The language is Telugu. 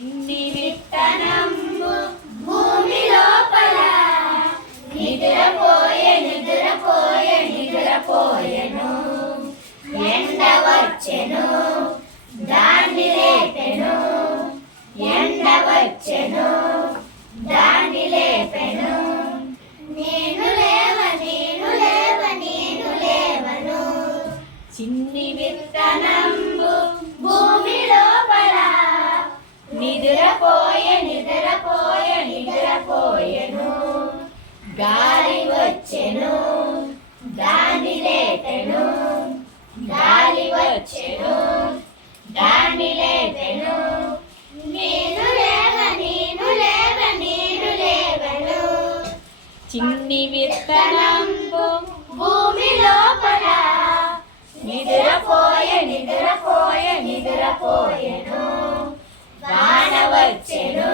ఇన్ని విత్తనంబు భూమి లోపల. నిద్రపోయే నిద్రపోయే నిద్రపోయెను. ఎండ వచ్చెను దాన్ని లేపెను. ఎండ వచ్చెను దాన్ని లేపెను. నేను లేవ నేను లేవ నేను లేవను. చిన్ని విత్తనంబు గాలి వచ్చెను దాన్ని లేపెను గాలి వచ్చెను దాన్ని లేపెను. నేను లేవ నేను లేవ నేను లేవను. చిన్ని విత్తనంబు భూమి లోపల నిద్రపోయే నిద్రపోయే నిద్రపోయెను. వాన వచ్చెను